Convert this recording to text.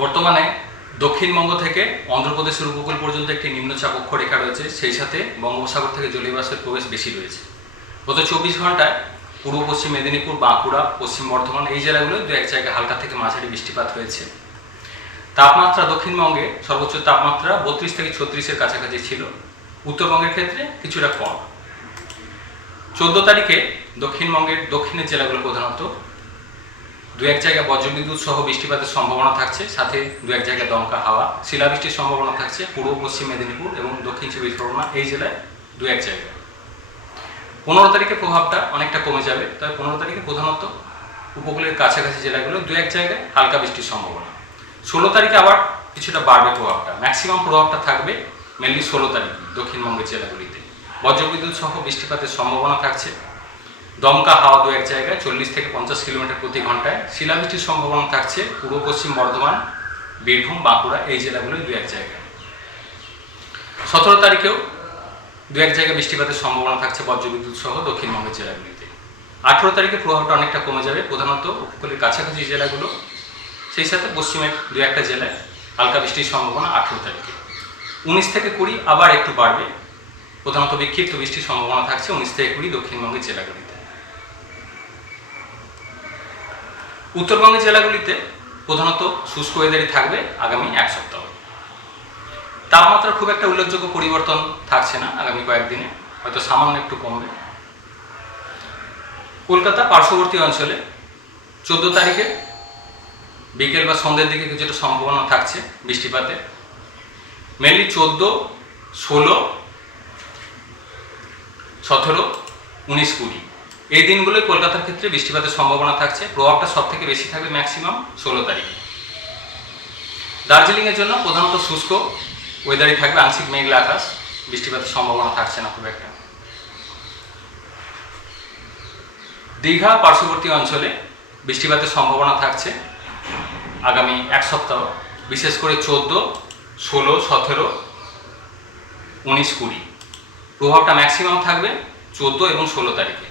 বর্তমানে দক্ষিণবঙ্গ থেকে অন্ধ্রপ্রদেশের উপকূল পর্যন্ত একটি নিম্নচাপ অক্ষরেখা রয়েছে, সেই সাথে বঙ্গোপসাগর থেকে জলীয় বাষ্পের প্রবেশ বেশি রয়েছে। গত 24 ঘন্টায় পূর্ব পশ্চিম মেদিনীপুর, বাঁকুড়া, পশ্চিম বর্ধমান এই জেলাগুলোয় দু এক জায়গায় হালকা থেকে মাঝারি বৃষ্টিপাত হয়েছে। তাপমাত্রা দক্ষিণবঙ্গে সর্বোচ্চ তাপমাত্রা 32 থেকে 36-এর কাছাকাছি ছিল, উত্তরবঙ্গের ক্ষেত্রে কিছুটা কম। 14 তারিখে দক্ষিণবঙ্গের দক্ষিণের জেলাগুলো প্রধানত দু এক জায়গায় বজ্রবিদ্যুৎ সহ বৃষ্টিপাতের সম্ভাবনা থাকছে, সাথে দু এক জায়গায় দমকা হাওয়া, শিলাবৃষ্টির সম্ভাবনা থাকছে পূর্ব পশ্চিম মেদিনীপুর এবং দক্ষিণ চব্বিশ পরগনা এই জেলায় দু এক জায়গায়। 15 তারিখে প্রভাবটা অনেকটা কমে যাবে, তবে 15 তারিখে প্রধানত উপকূলের কাছাকাছি জেলাগুলো দু এক জায়গায় হালকা বৃষ্টির সম্ভাবনা। 16 তারিখে আবার কিছুটা বাড়বে প্রভাবটা, ম্যাক্সিমাম প্রভাবটা থাকবে মেনলি 16 তারিখে দক্ষিণবঙ্গের জেলাগুলিতে। বজ্রবিদ্যুৎ সহ বৃষ্টিপাতের সম্ভাবনা থাকছে, দমকা হাওয়া দু এক জায়গায় 40 থেকে 50 কিলোমিটার প্রতি ঘন্টায়, শিলাবৃষ্টির সম্ভাবনা থাকছে পূর্ব পশ্চিম বর্ধমান, বীরভূম, বাঁকুড়া এই জেলাগুলোই দু এক জায়গায়। 17 তারিখেও দু এক জায়গায় বৃষ্টিপাতের সম্ভাবনা থাকছে বজ্রবিদ্যুৎ সহ দক্ষিণবঙ্গের জেলাগুলিতে। 18 তারিখে প্রভাবটা অনেকটা কমে যাবে, প্রধানত উপকূলের কাছাকাছি জেলাগুলো, সেই সাথে পশ্চিমের দু একটা জেলায় হালকা বৃষ্টির সম্ভাবনা 18 তারিখে। 19 থেকে 20 আবার একটু বাড়বে, প্রধানত বিক্ষিপ্ত বৃষ্টির সম্ভাবনা থাকছে 19 থেকে 20 দক্ষিণবঙ্গের জেলাগুলিতে। উত্তরবঙ্গের জেলাগুলিতে প্রধানত শুষ্ক ওয়েদারই থাকবে আগামী এক সপ্তাহ। তাপমাত্রার খুব একটা উল্লেখযোগ্য পরিবর্তন থাকছে না আগামী কয়েকদিনে, হয়তো সামান্য একটু কমবে। কলকাতা পার্শ্ববর্তী অঞ্চলে 14 তারিখে বিকেল বা সন্ধ্যের দিকে কিছুটা সম্ভাবনা থাকছে বৃষ্টিপাতের, মেনলি 14, 16, 17, 19, 20 এই দিনগুলোই কলকাতার ক্ষেত্রে বৃষ্টিপাতের সম্ভাবনা থাকছে। প্রভাবটা সব থেকে বেশি থাকবে ম্যাক্সিমাম 16 তারিখে। দার্জিলিংয়ের জন্য প্রধানত শুষ্ক ওয়েদারই থাকবে, আংশিক মেঘলা আকাশ, বৃষ্টিপাতের সম্ভাবনা থাকছে না খুব একটা। দীঘা পার্শ্ববর্তী অঞ্চলে বৃষ্টিপাতের সম্ভাবনা থাকছে আগামী এক সপ্তাহ, বিশেষ করে 14, 16, 17, 19, 20 প্রভাবটা ম্যাক্সিমাম থাকবে 14 এবং 16 তারিখে।